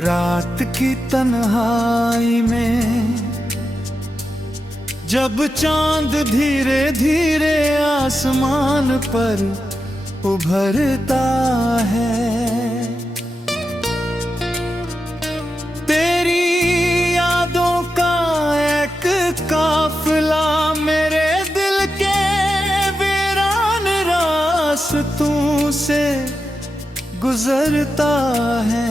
रात की तन्हाई में जब चांद धीरे धीरे आसमान पर उभरता है, तेरी यादों का एक काफिला मेरे दिल के वीरान रास्तों से गुजरता है।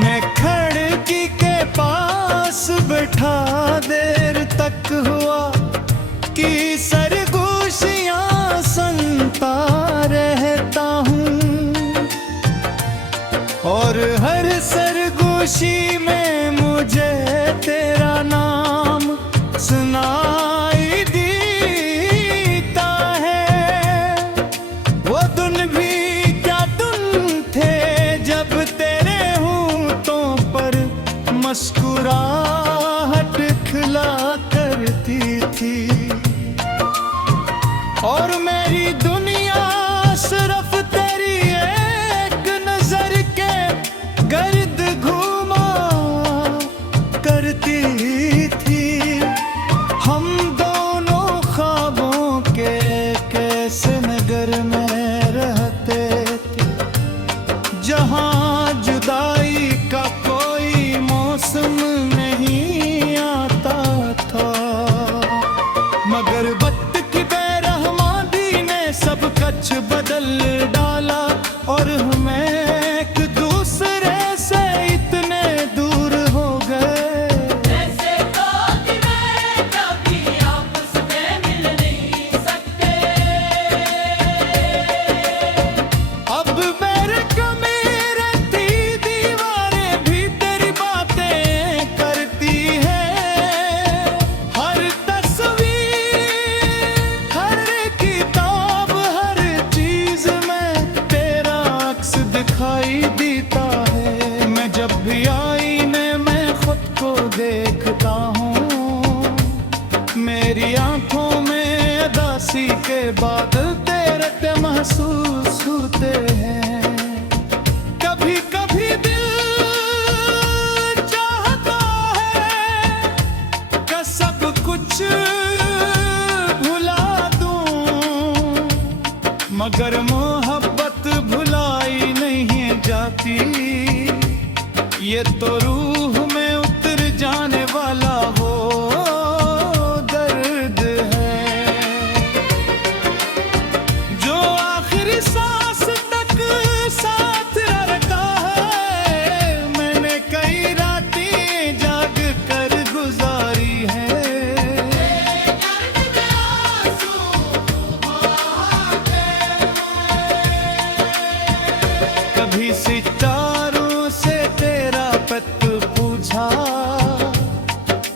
मैं खिड़की के पास बैठा देर तक हुआ कि सरगोशियां सुनता रहता हूँ, और हर सरगोशी में मुझे तेरा नाम सुनाई देता है। वो दिन भी क्या दिन थे जब तेरे होठों पर मुस्कुराहट खिला करती थी, और मेरी दुनिया सिर्फ तेरी एक नजर के गर्द घूमा करती थी। हम दोनों ख्वाबों के कैसे नगर में रहते थे, जहां जुदाई का कोई मौसम नहीं आता था, मगर वक्त की बेरहमानी ने सब कुछ बदल डाला, और हमें एक दूसरे से इतने दूर हो गए। ऐसे तो दिल कभी आपस में मिल नहीं सकते। अब मेरे कमी रहती दीवारें भी तेरी बातें करती है, हर तस्वीर हर किताब हर चीज में तेरा अक्स दिखाई देता है। मैं जब भी आईने में खुद को देखता हूँ, मेरी आंखों में उदासी के बादल तेरे ते महसूस होते हैं। कभी कभी दिल चाहता है कि सब कुछ भुला दूं, मगर मोहब्बत भुलाई नहीं जाती, ये तो रूह में उतर जाने वाला वो दर्द है, जो आखिरी सांस तक साथ रहता है। मैंने कई रातें जाग कर गुजारी है, कभी सितारों से तेरा पत पूछा,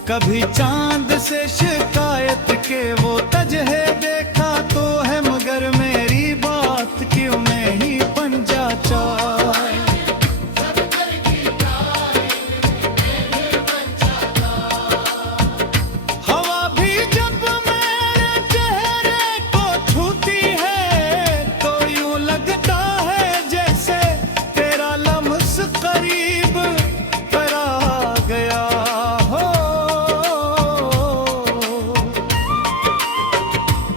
कभी चांद से शिकायत के वो तजहे देखा तो है, मगर मेरी बात क्यों नहीं बन जाता। हवा भी जब मेरे चेहरे को छूती है तो यूं लगता है जैसे तेरा लम्स करीब पर आ गया हो।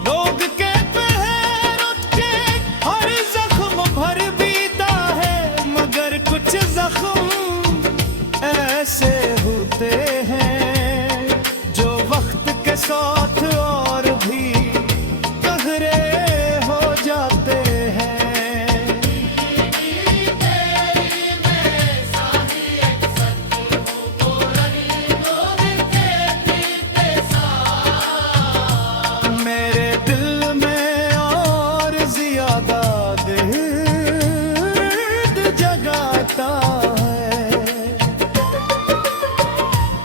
लोग कहते हैं रुत के हर जख्म भर बीता है, मगर कुछ जख्म ऐसे होते हैं जो वक्त के साथ और भी गहरे हो जाते हैं। मेरे दिल में और ज्यादा दर्द जगाता है।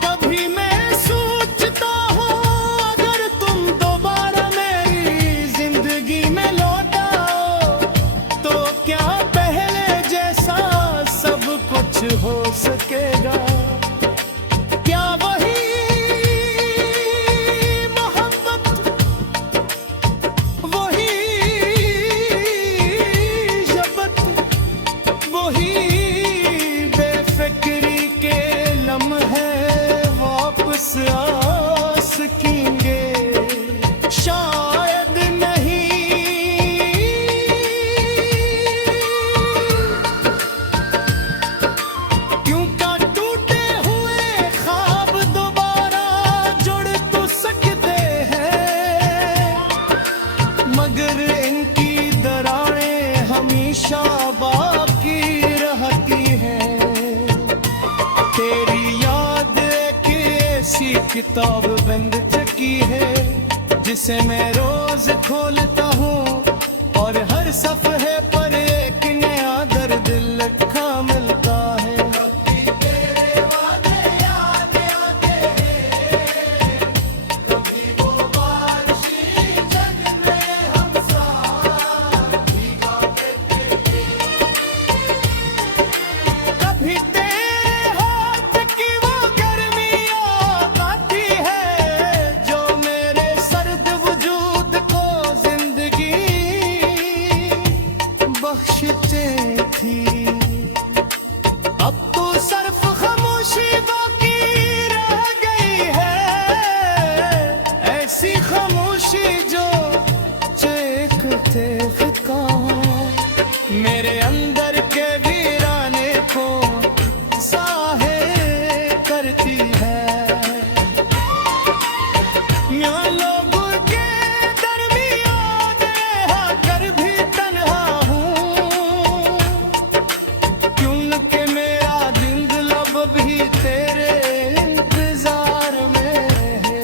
कभी मैं सोचता हूँ अगर तुम दोबारा मेरी जिंदगी में लौटाओ तो क्या पहले जैसा सब कुछ हो सकेगा। क्या वही मोहब्बत वही मेरी याद एक ऐसी किताब बंद चकी है जिसे मैं रोज खोलता हूँ और हर सफ़े पर एक नया दर्द लिखा मिलता है। कभी तेरे वादे याद आते हैं, कभी वो बारिशी जग में हम साथ भीगा करते थे। कभी तेरे हाथ की वो गर्मी याद आती है जो मेरे सर्द वजूद को जिंदगी बख्शते थी। अब तो सिर्फ खामोशी बाकी रह गई है, ऐसी खामोशी जो चेखते फिका मेरे अंदर के वीराने को साहे करती है। मैं लोगों के दरमियान आकर भी तन्हा हूँ, क्योंकि मेरा दिल लब भी तेरे इंतजार में है।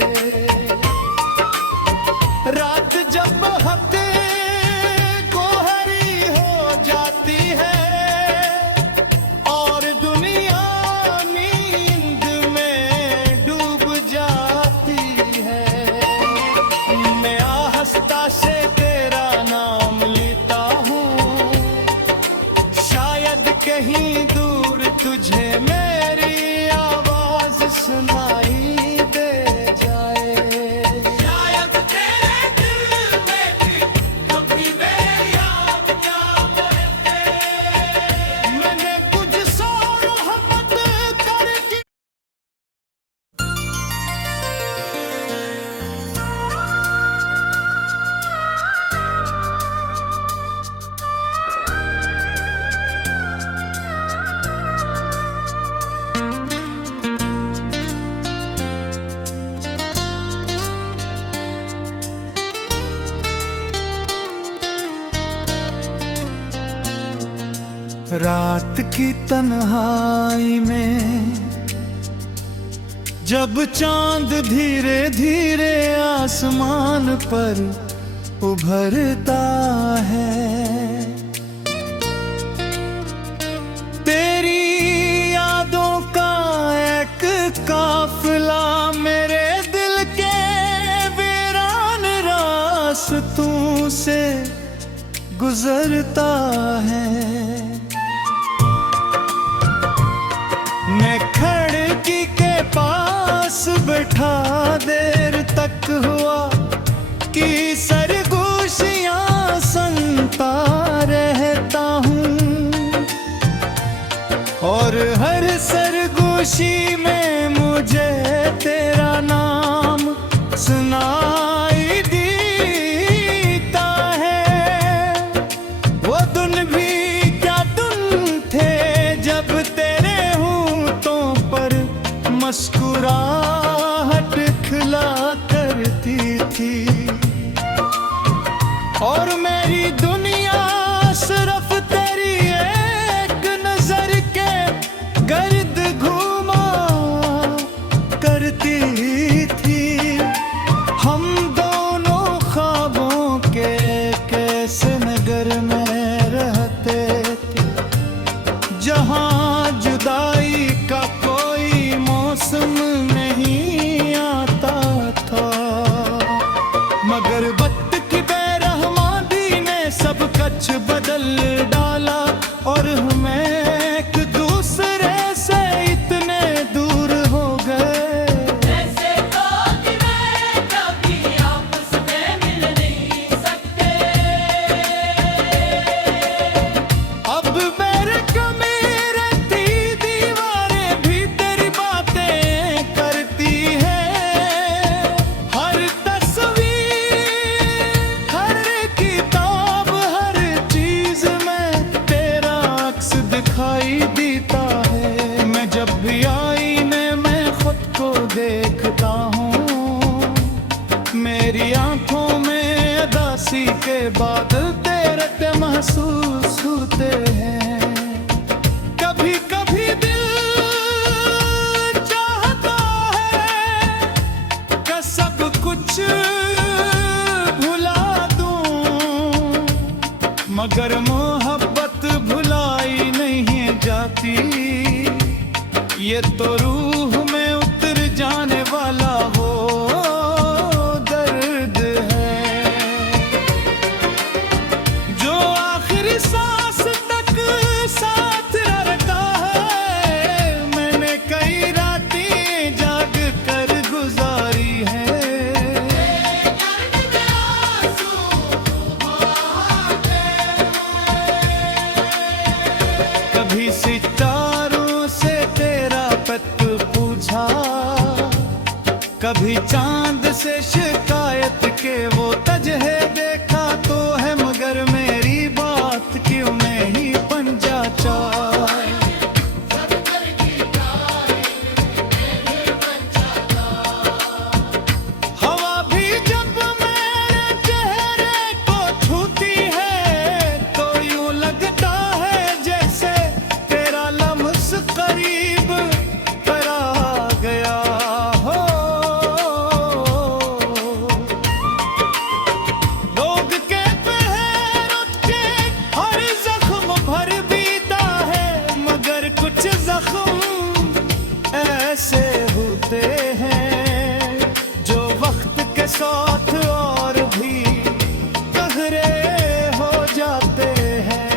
रात जब हफ्ते को हरी हो जाती है और दुनिया नींद में डूब जाती है, मैं आहिस्ता से तेरा नाम लेता हूँ, शायद कहीं दूर तुझे मेरी आवाज सुनाई दे जाए। शायद तेरे दिल में भी कभी मेरी याद आए, मैंने कुछ सौ रहमत करके रात की तन्हाई में जब चांद धीरे धीरे आसमान पर उभरता है, तेरी यादों का एक काफिला मेरे दिल के वीरान रास्तों से गुजरता है। मैं खिड़की के पास बैठा देर तक हुआ कि सरगोशियां सुनता रहता हूँ और हर सरगोशी में मुझे तेरा नाम सुनाई देता है। वो दिन भी क्या दिन थे जब तेरे मुस्कुराहट खिला करती थी और मेरी दुनिया सिर्फ तेरी एक नजर के गर्द घूमा करती थी। हम दोनों ख्वाबों के कैसे नगर में रहते थे जहां जुदाई का कोई मौसम नहीं आता था, मगर वक्त की बेरहमानी ने सब कुछ बदल डाला और हमें एक दूसरे से इतने दूर हो गए। ऐसे तो दिल कभी आपस में मिल नहीं सकते। अब मेरे कमी रहती दीवारें भी तेरी बातें करती हैं, हर तस्वीर हर किताब हर चीज में तेरा अक्स दिखाई देता है। मैं जब भी आईने में खुद को देखता हूँ, मेरी आंखों में उदासी के बादल तेरे महसूस होते हैं। कभी कभी दिल मगर मोहब्बत भुलाई नहीं जाती, ये तो रूह में उतर जाने वाला वो दर्द है जो आखिरी सांस तक साथ रहता है। मैंने कई रातें जाग कर गुजारी है, कभी सितारों से तेरा पत पूछा, कभी चांद से शिकायत के वो तजहे देखा तो है, मगर मेरी बात क्यों नहीं बन जाता। हवा भी जब मेरे चेहरे को छूती है तो यूं लगता है जैसे तेरा लम्स करीब पर आ गया हो। लोग कहते हैं रुत के हर जख्म भर बीता है, मगर कुछ जख्म ऐसे होते हैं जो वक्त के साथ और भी गहरे हो जाते हैं।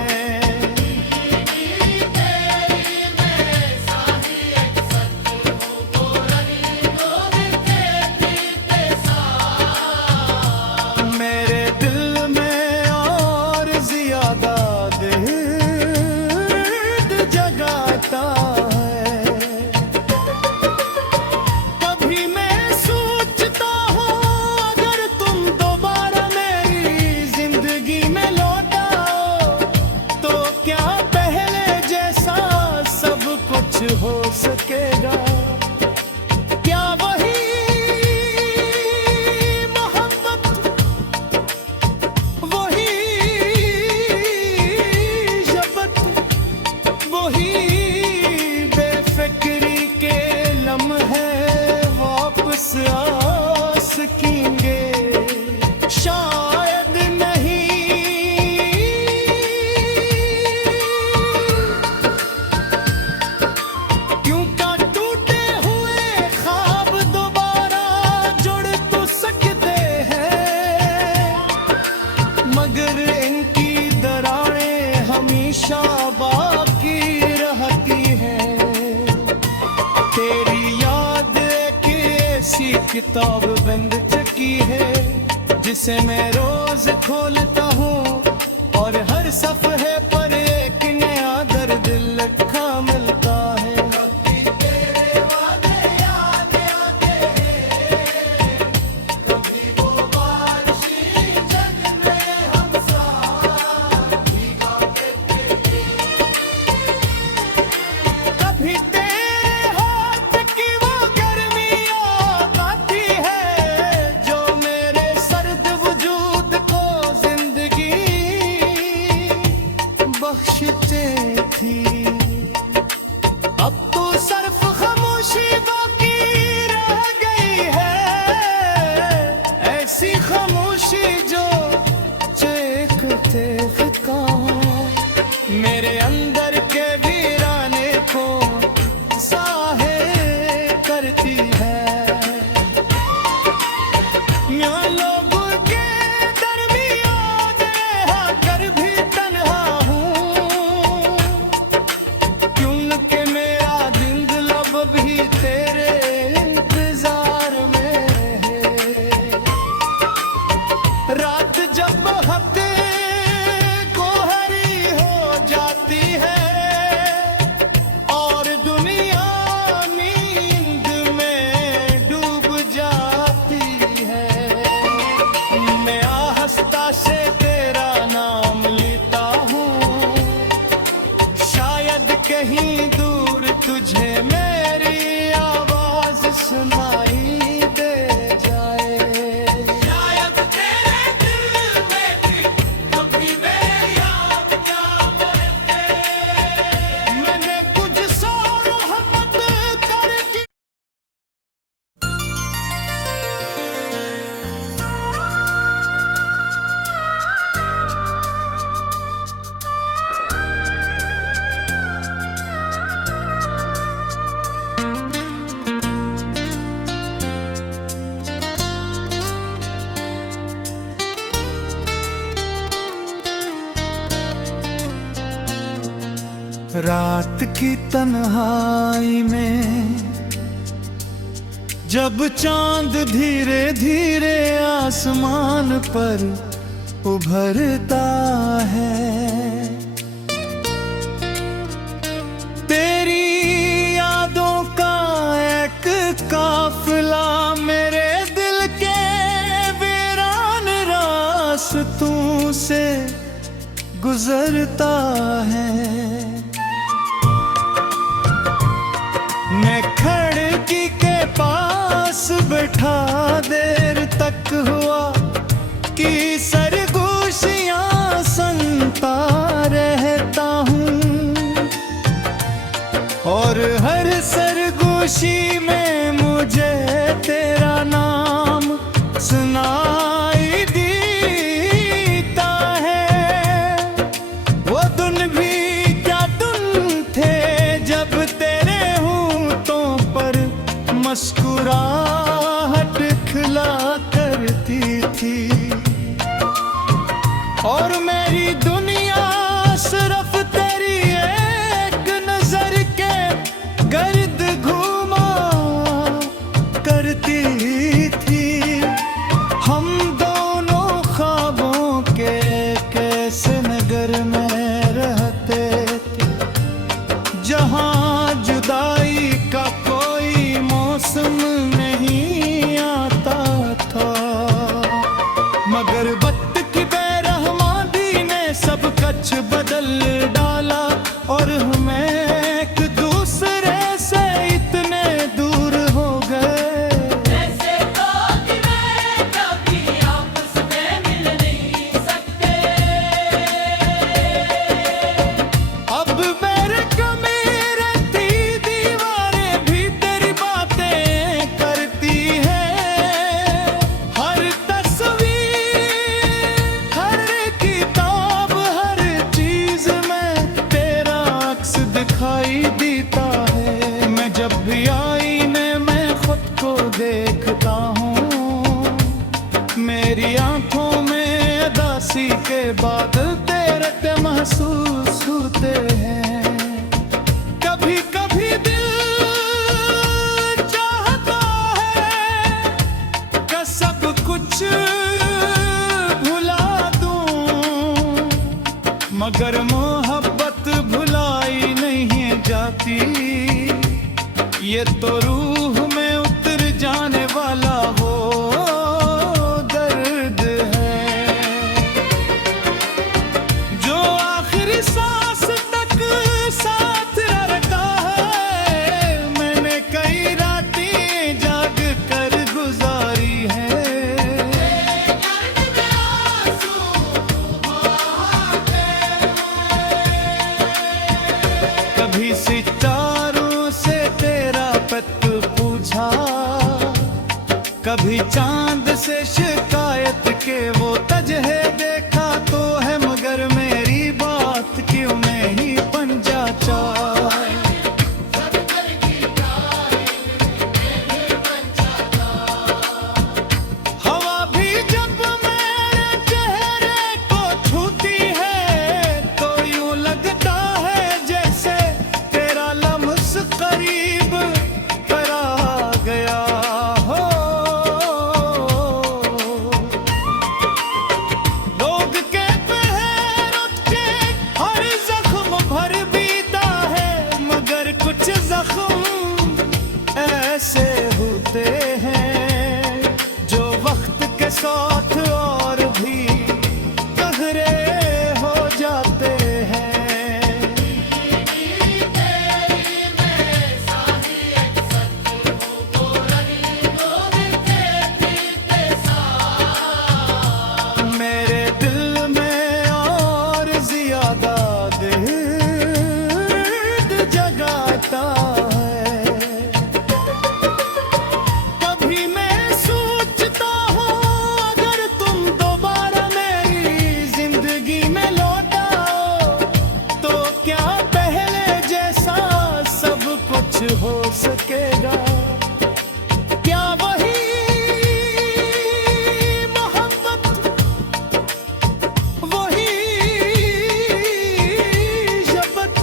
मेरे दिल में और ज्यादा दर्द जगाता है। कभी मैं सोचता हूँ अगर तुम दोबारा मेरी जिंदगी में लौट आओ तो क्या पहले जैसा सब कुछ हो सकेगा। क्या वही मोहब्बत, वही शबत, वही बेफिक्री के लम्हे वापस आ सकेंगे, शायद नहीं। क्यों का टूटे हुए ख्वाब दोबारा जुड़ तो सकते हैं, मगर इनकी दरारें हमेशा बाकी रहती हैं। तेरी याद एक ऐसी किताब बंद चकी है जिसे मैं रोज खोलता हूँ और हर सफ़हे पर एक नया दर्द लिखा मिलता है। कभी तेरे हाथ की वो गर्मी याद आती है जो मेरे सर्द वजूद को जिंदगी रात की तन्हाई में जब चांद धीरे धीरे आसमान पर उभरता है, तेरी यादों का एक काफिला मेरे दिल के वीरान रास्तों से गुजरता है। मैं खिड़की के पास बैठा देर तक हुआ कि सरगोशियां सुनता रहता हूँ, और हर सरगोशी में मुझे तेरा नाम सुनाई देता है। वो दिन भी क्या दिन थे जब तेरे होठों पर मुस्कुराहट खिला करती थी, और मेरी दुनिया सिर्फ तेरी एक नजर के गर्द घूमा करती थी। हम दोनों ख्वाबों के कैसे नगर में रहते थे, जहां जुदाई का कोई मौसम नहीं आता था, मगर वक्त की बेरहमानी ने सब कुछ बदल डाला, और हमें एक दूसरे से इतने दूर हो गए। ऐसे तो दिल कभी आपस में मिल नहीं सकते। अब मेरे कमी रहती दीवारें भी तेरी बातें करती है, हर तस्वीर हर किताब हर चीज में तेरा अक्स दिखाई देता है। मैं जब भी आईने में खुद को देखता हूँ, मेरी आंखों में उदासी के बादल तेरे ते महसूस होते हैं। कभी कभी दिल चाहता है कि सब कुछ भुला दूं, मगर मोहब्बत भुलाई नहीं जाती, ये तो रूह में उतर जाने वाला वो दर्द है, जो आखिरी सांस तक साथ रहता है। मैंने कई रातें जाग कर गुजारी है, कभी सितारों से तेरा पत पूछा, कभी चांद से शिकायत के वो तजहे देखा तो है, मगर मेरी बात क्यों नहीं बन जाता। हवा भी जब मेरे चेहरे को छूती है तो यूं लगता है जैसे तेरा लम्स करीब पर आ गया हो। लोग कहते हैं रुत के हर जख्म भर बीता है, मगर कुछ जख्म ऐसे होते हैं जो वक्त के साथ और भी गहरे हो जाते हैं। मेरे दिल में और ज्यादा दर्द जगाता है। कभी मैं सोचता हूँ अगर तुम दोबारा मेरी जिंदगी में लौट आओ तो क्या पहले जैसा सब कुछ हो सकेगा। क्या वही मोहब्बत वही शबत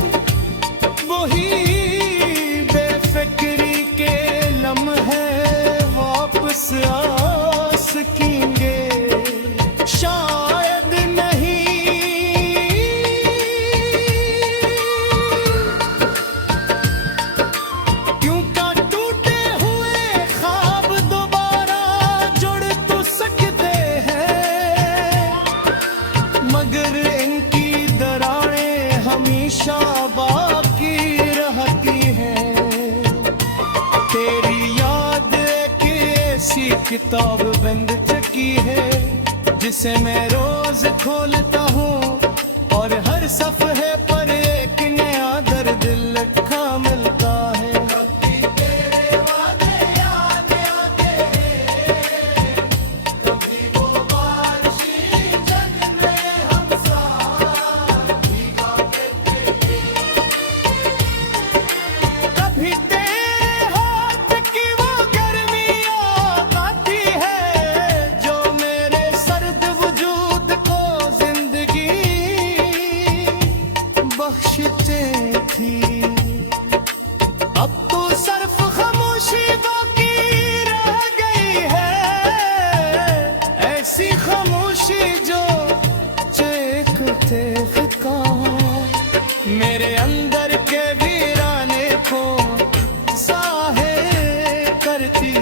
ऐसी किताब बंद चकी है जिसे मैं रोज खोलता हूँ और हर सफ़े पर एक नया दर्द लिखा मिलता है। कभी तेरे वादे याद आते हैं, कभी वो बारिशी जग में हम साथ भीगा करते थे। कभी तेरे हाथ की वो गर्मी याद आती है जो मेरे सर्द वजूद को जिंदगी बख्शते थी। अब तो सिर्फ खामोशी बाकी रह गई है, ऐसी खामोशी जो चेखते फिका मेरे अंदर के वीराने को जाहिर करती